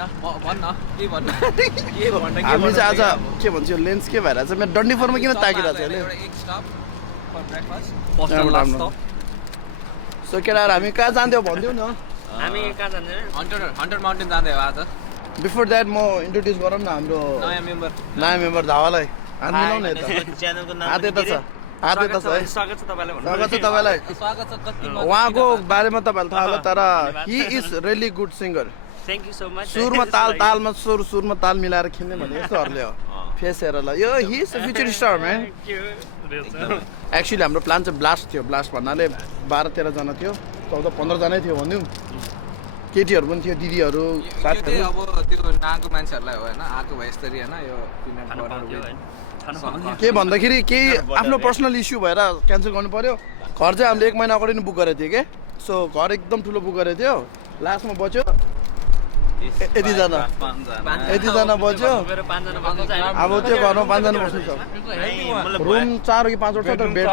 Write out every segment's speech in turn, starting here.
हामी चाहिँ आज के भन्छ यो लेन्स के भएर चाहिँ मेरो डन्डी फोरमा किन ताकिरहेको छ सो केटाहरू हामी कहाँ जान्थ्यौ भनिदिउ न हामी कहाँ जाने हन्टर माउन्टेन जाँदै हो आज बिफोर द्याट म इन्ट्रोड्युस गरौँ न हाम्रो नयाँ मेम्बर धावालाई हात मिलाउन यता च्यानलको नाम हात यता छ हात यता छ है स्वागत छ तपाईलाई स्वागत छ तपाईलाई उहाँको बारेमा तपाईँलाई थाहा होला तर he is really good singer thank you so much सुरमा तालमा सुरमा ताल मिलाएर खेल्ने भने यस्तोहरूले हो फेस हेर ल यो he is a future star man actually हाम्रो प्लान चाहिँ ब्लास्ट थियो ब्लास्ट भन्नाले 12-13 जना थियो 14-15 जनै थियो भनिदिउँ केटीहरू पनि थियो दिदीहरू साथीहरू अब त्यो नाको मान्छेहरूलाई हो होइन आएको भए यसरी होइन यो के भन्दाखेरि केही आफ्नो पर्सनल इस्यु भएर क्यान्सल गर्नु पर्यो घर चाहिँ हामीले 1 महिना अगाडि नै बुक गरेको थियो कि सो घर एकदम ठुलो बुक गरेको थियो लास्टमा बच्यो यतिजना बच्यो अब त्यो घरमा 5 जना बस्नु छ रुम 4 कि 5 वटा छ तर बेड छ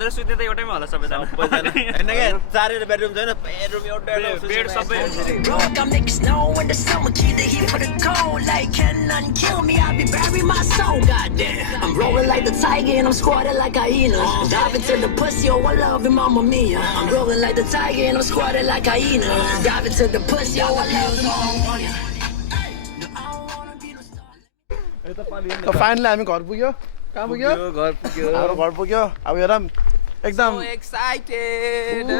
तर सुत्ने त एउटैमा होला सबैजना हैन के चारैले बेडरुम छैन बेडरुम एउटा बेड सबै I make snow in the summer, keep the heat for the cold. Like cannot kill me, I'll be burying my soul. Goddamn, I'm rolling like the tiger and I'm squatting like a hyena. Dive into the pussy, oh I love it, Mamma Mia. I'm rolling like the tiger and I'm squatting like a hyena. Dive into the pussy, oh I love it, Mamma Mia. Finally हामी घर पुग्यो कहाँ पुग्यो हाम्रो घर पुग्यो अब हेरौँ एकदम एक्साइटेड यो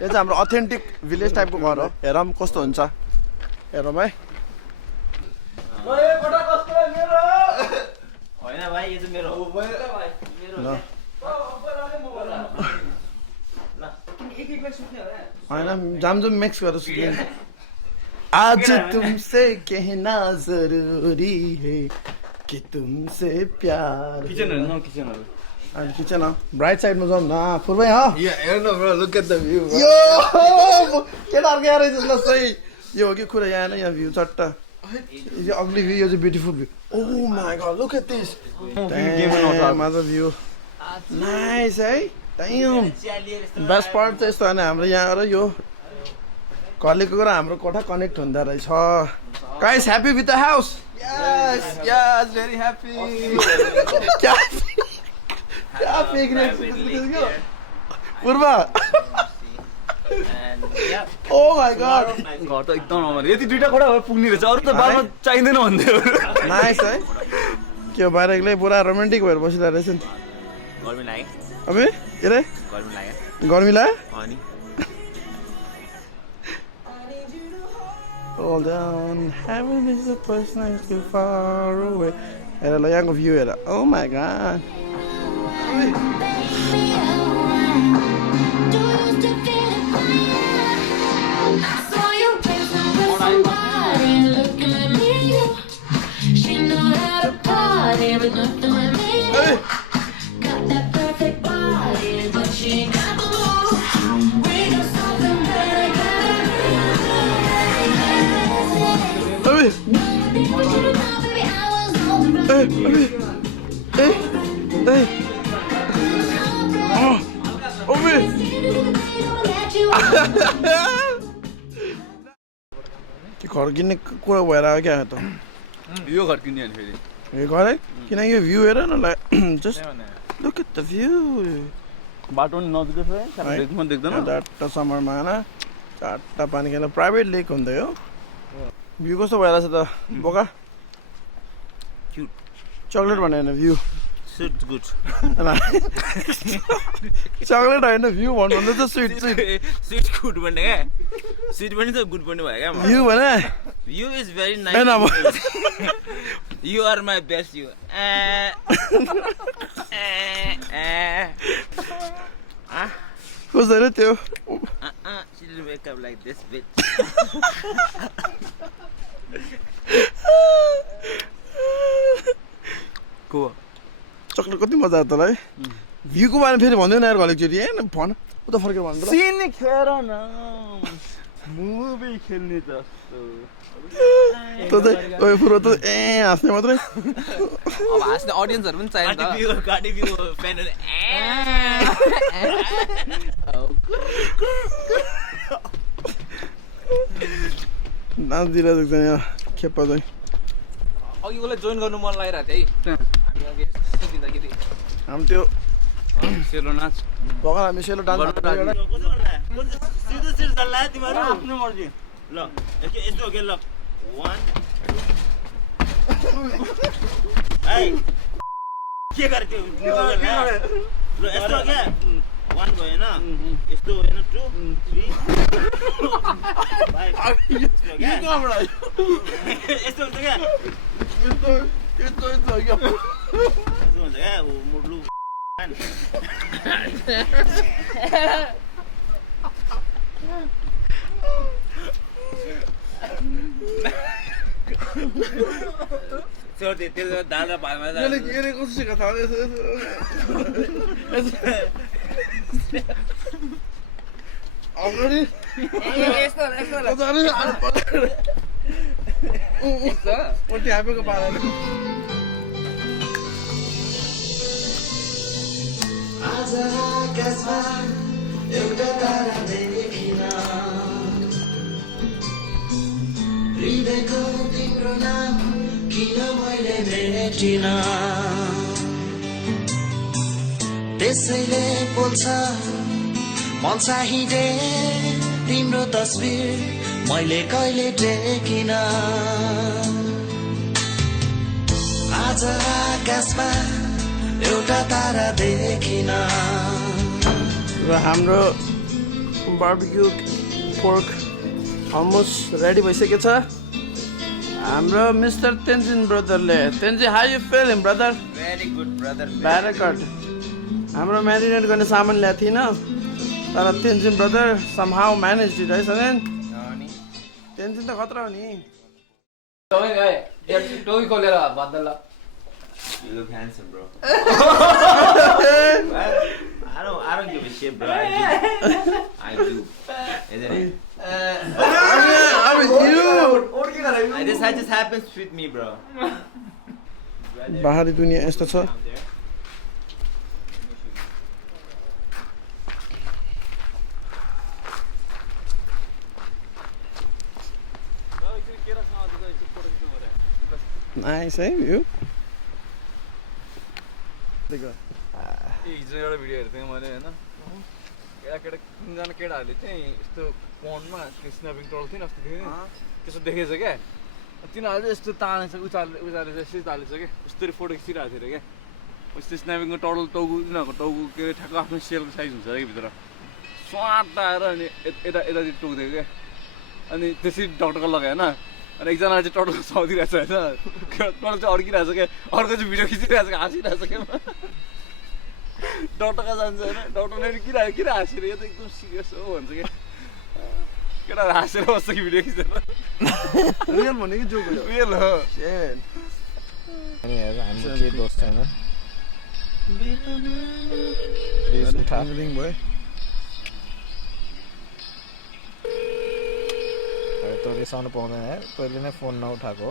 चाहिँ हाम्रो अथेन्टिक भिलेज टाइपको घर हो हेरौँ कस्तो हुन्छ हेरौँ है हैन भाइ यो चाहिँ मेरो हो होइन जाम मिक्स गरेर सुत्ने आज तुमसे कहना जरूरी है कि तुमसे प्यार किचन हो ब्राइट साइडमा जाउँ न फुर्बै हो यो केटाहरूको यहाँ रहेछ ल सही यो हो कि कुरा यहाँ यहाँ भ्यू चट्टा यो अग्ली भ्यू यो चाहिँ beautiful view oh my god look at this मजा भ्यू नाइस है टाइम बेस्ट पार्ट चाहिँ यस्तो होइन हाम्रो यहाँ र यो कलेजको र हाम्रो कोठा कनेक्ट हुँदो रहेछ guys happy with the house yes yes very happy क्या फेक रे पूर्व ओ माय गॉड घर त एकदम राम्रो यति दुईटा कोठा हो पुग्ने रहेछ अरु त बारमा चाहिँदैन भन्दै हो नाइस है के हो बाहिर एक्लै पुरा रोमान्टिक भएर बसिरहेको रहेछ नि गर्मी लाग्यो अबे हेरे गर्मी लाग्यो अनि Hold on, heaven is a place nice too far away. हेर ल यहाँको भ्यू हेर oh my god घर किन्ने कुरा भएर आयो क्या त यो घर किन्ने अनि फेरि यो घर है किनकि यो भ्यू हेर न just look at the view बाटो पनि नजिकै छ देख्न देख्दैन चारवटा समरमा होइन 4टा पानी खेल्न प्राइभेट लेक हुँदै हो भ्यू कस्तो भइरहेछ त बोका क्युट चक्लेट भने होइन भ्यू स्वीट गुड चक्लेट होइन भ्यू भन्नु त स्विट स्वीट गुड भन्ने क्या स्वीट पनि त गुड पनि भयो क्या भ्यू भने you is very nice you are my best you कस्तो त्यो she'll wake up like this bitch को चक्लेट कति मजा आयो तँलाई भ्यूको बारेमा फेरि भन्दैन यार घलेकचोटि ए भन उता फर्केर भन्नु सिन खेर न मुभी खेल्ने जस्तो त चाहिँ ओए पुरो त ए हाँस्ने मात्रै अब हाँस्ने अडियन्सहरु पनि चाहिन्छ गाडी भ्यू फ्यानहरु डान्स दिइरहेको छ यहाँ खेप्पा चाहिँ अघि उसलाई जोइन गर्नु मन लागिरहेको थियो है हामी अघि यस्तो दिँदाखेरि हामी त्यो सेलो नाच भगवान हामी सेलो डान्स सिधो सिधो चल्ला तिमीहरू आफ्नो मर्जी ल यस्तो हो के ल 1 ए के गर्थे ल यस्तो हो के 1 गयो हैन यस्तो हैन 2 3 5 यस्तो हुन्छ क्या यस्तो हुन्छ क्या मुडलु सोर्ते त्यसले दादा भाइमा यसले के रे कसो सिकाएको थाहा अगाडि यस्तो उल्टी हाँपेको पाराले आज आकाशमा एउटा तारा देखिन हृदयको तिम्रो नाम किन मैले भेटिन त्यसैले बोल्छ मन चाहिए तिम्रो तस्बिर मैले कहिले टेकिन आज आकाशमा एउटा तारा देखिन र हाम्रो बार्बिक्यू पोर्क अलमोस्ट रेडी भइसकेको छ हाम्रो मिस्टर तेन्जिन ब्रदरले Tenzin how you feeling brother very good brother very good हाम्रो म्यारिनेट गर्ने सामान ल्याएको थिएन तर Tenzin brother somehow manage it है सनेन तेन्जिन त खतरा हो नि टोपी खोलेर बदल You look handsome, bro. I don't give a shit, bro. I do. Isn't it? This just happens with me, bro. बाहरी दुनिया यस्तो छ नाइस है भ्यू हिजो एउटा भिडियो हेर्थेँ मैले होइन केटा तिनजना केटाहरूले चाहिँ यस्तो पन्डमा त्यो स्न्यापिङ टोर्ल थियो नि अस्ति थियो त्यसो देखेछ क्या तिनीहरूले यस्तो तानेछ उचालेर यसरी तालेछ क्या यस्तरी फोटो खिचिरहेको थियो अरे क्या यस्तो स्न्यापिङको टोर्ल टाउको तिनीहरूको टाउको के अरे ठ्याक्क आफ्नो सेलको साइज हुन्छ अरे भित्र स्वाट आएर अनि यतातिर टोक्दियो क्या अनि त्यसरी डक्टरको लगायो होइन अनि एकजनाले चाहिँ टोटल साउदिरहेछ होइन टोटल चाहिँ अड्किरहेछ क्या अर्को चाहिँ भिडियो खिचिरहेछ हाँसिरहेछ क्या डक्टर कहाँ जान्छ होइन डक्टरले किन हाँसेर यो त एकदम सिरियस हो भन्छ क्या केटाहरू हाँसेर बस्छ कि भिडियो खिचेर रियल भन्ने कि जोक रियल हो अनि हेर हाम्रो के दोष छैन भयो तँ रिसाउनु पाउँदैन यार तैँले नै फोन नउठाएको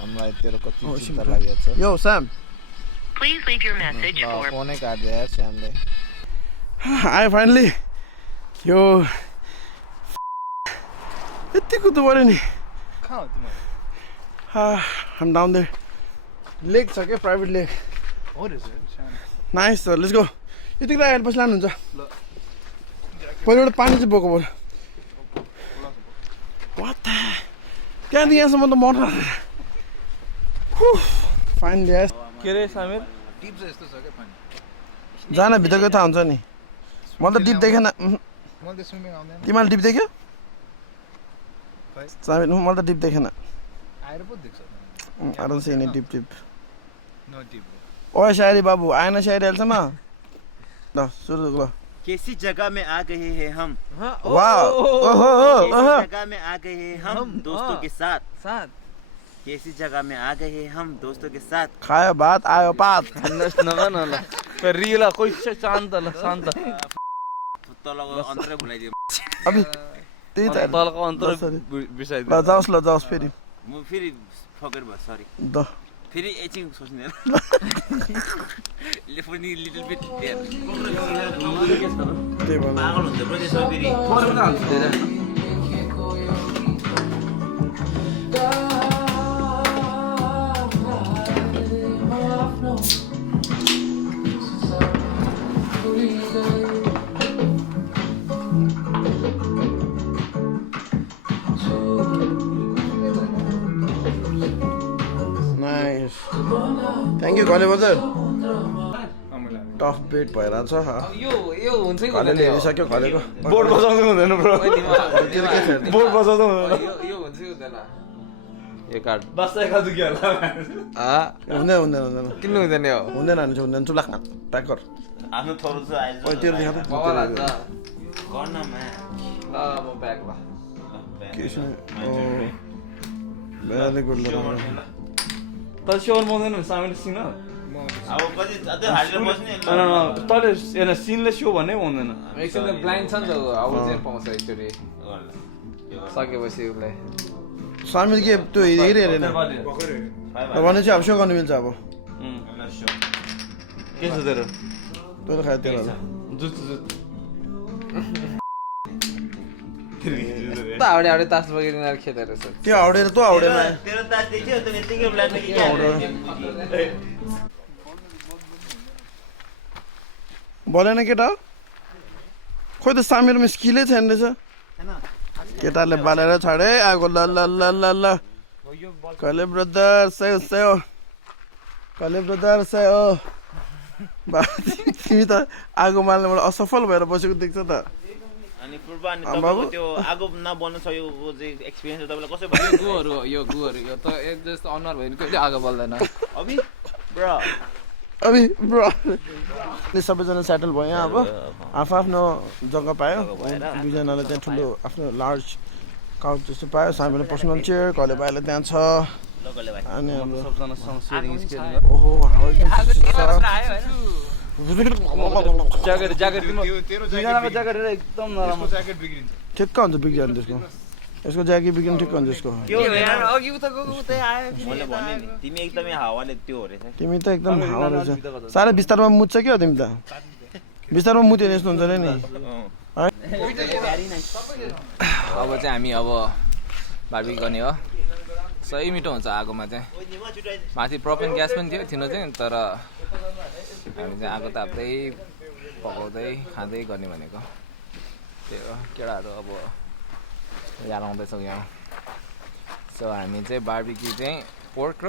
हामीलाई तेरो कति चिन्ता लागिएको छ यो स्याम Please leave your message for फोनै काट्यो यार श्यामले आयो फाइनली यो यति कुद्नु पऱ्यो नि कहाँ हो तिमीहरू I'm down there लेक छ क्या प्राइभेट लेक हो रहेछ नाइस सर लेट्स गो यतिको लागि पछि लानुहुन्छ पहिला एउटा पानी चाहिँ बोको पऱ्यो त्यहाँदेखि यहाँसम्म त मर्न फाइन ल्यास के अरे सामेर टिप चाहिँ यस्तो छ क्या पानी जान भित्रको थाहा हुन्छ नि मलाई त डिप देखेन मलाई त स्विमिङ आउँदैन तिमीले डिप देख्यो सामेर मलाई त डिप देखेन आएर पो देख्छ I don't see any deep. No tip ओ शायरी बाबू आएन शायरी अहिलेसम्म ल सुरु ल कैसी जगह में आ गए हैं हम वाह ओहो कैसी जगह में आ गए हैं हम दोस्तों के साथ कैसी जगह में आ गए हैं हम दोस्तों के साथ खायो भात आयो पात भन्नुहोस् न ल रियल कोही शान्त ल शान्त तलको अन्तरै भुलाइदियो अबि त्यही त तलको अन्तर बिर्साइदियो ल जाओस् फेरि म फेरि फकेर भयो सरी द फेरि एकछिन सोच्दैन लिटल बिट देयर पागल हुन्छ ब्रो त्यसो फेरि थोरै पनि हाल्छु धेरै Nice. Thank you, Kale brother. Tough beat भइरहेछ यो हुन्छ कि कलेले हेरिसक्यो कलेको बोर्ड बजाउँदै हुँदैन ब्रो बोर्ड बजाउँदै हुँदैन यो हुन्छ कि हुँदैन यो कार्ड बस्दै खाँदु के होला हुँदैन किन्नु हुँदैन यो हुँदैन चुलाख प्याक गर आफ्नो थोरो छ आइज ओइ तेरो देखा त बाबाल हाल्छ गर्नमा ल म ब्याग ल भेरी गुड तर स्योर पाउँदैन सामेल सिन अब कति अझै हालेर बस्ने तले एना सिनले सो भन्ने पाउँदैन एकछिन त ब्लाइन्ड छ नि त अब चाहिँ पाउँछ एकचोटि सकेपछि उसलाई सामिल के त्यो हेरेन भने चाहिँ अब सो गर्नु मिल्छ अब के छ तेरो त्यो त खायो तेरो जुत हाउडे तास बगिरहेर खेल्दै रहेछ त्यो हाउडेर तँ हाउडेन तेरो तास देख्यो त यतिकै ब्ल्याक बोलेन केटा खोइ त सामेरमा स्किलै छैन रहेछ केटाले बालेर छाडे आगो ल ल ल ल ल कले ब्रदर सयो कले ब्रदर सयो तिमी त आगो माल्नेबाट असफल भएर बसेको देख्छ त अनि पूर्व अनि तपाईको त्यो आगो नबल्नु छ यो चाहिँ एक्सपिरियन्स तपाईलाई कसै भयो यो गुहरु यो त एक जस्तो अनुहार भयो नि कहिले आगो बल्दैन अबि ब्रो सबैजना सेटल भयो यहाँ अब आफ्नो जग्गा पायो दुईजनाले त्यहाँ ठुलो आफ्नो लार्ज काउच जस्तो पायो सामेले पर्सनल चेयर कले भाइले त्यहाँ छ अनि हाम्रो सबजना सेयरिङ स्केल ओहो ज्याकेट दुईजनाको ज्याकेट एकदम नराम्रो ज्याकेट बिग्रिन्छ ठिक्क हुन्छ बिग्रियो त्यसको यसको ज्याकेट बिग्रिनु ठिक्क हुन्छ यसको अघि उता गएको उतै आयो मैले भने नि तिमी एकदमै हावाले त्यो हो रहेछ तिमी त एकदम हावा रहेछ साह्रै बिस्तारमा मुत्छ क्या तिमी त बिस्तारमा मुत्यो यस्तो हुन्छ नि अब चाहिँ हामी अब बार्बिक्यू गर्ने हो सही मिठो हुन्छ आगोमा चाहिँ माथि प्रोपेन ग्यास पनि थियो थिन चाहिँ तर हामी चाहिँ आगो ताप्दै पकाउँदै खाँदै गर्ने भनेको त्यही हो केटाहरू अब याद आउँदैछौँ यहाँ सो हामी चाहिँ बार्बिक्यू चाहिँ पोर्क र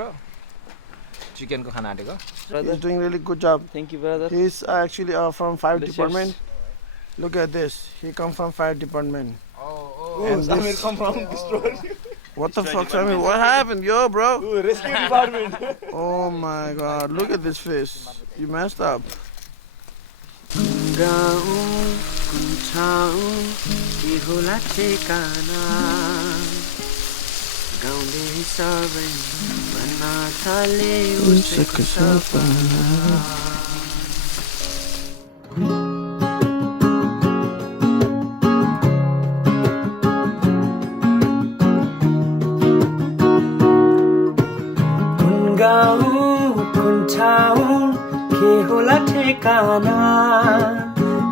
चिकनको खाना आँटेको He's doing really good job. Thank you brother He's actually from fire department. Look at this. He come from fire department. And this, what the fuck, Samir? What happened, yo, bro? Rescue department Oh my God! Look at this face. You messed up.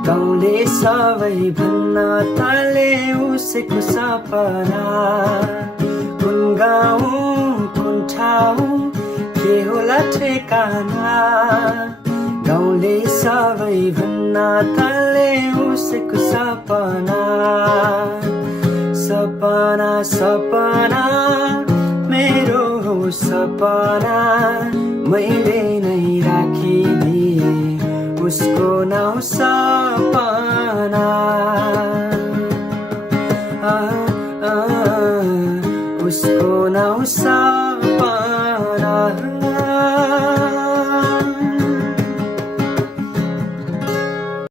गाउँले सबै भन्न ताले उसको सपना कुन गाउँ कुन ठाउँ के होला ठेगाना गाउँले सबै भन्न ताले उसको सपना सपना सपना मेरो सपना मैले नै राखिदिए उसको नाउँ सपना उसको नाउँ सपना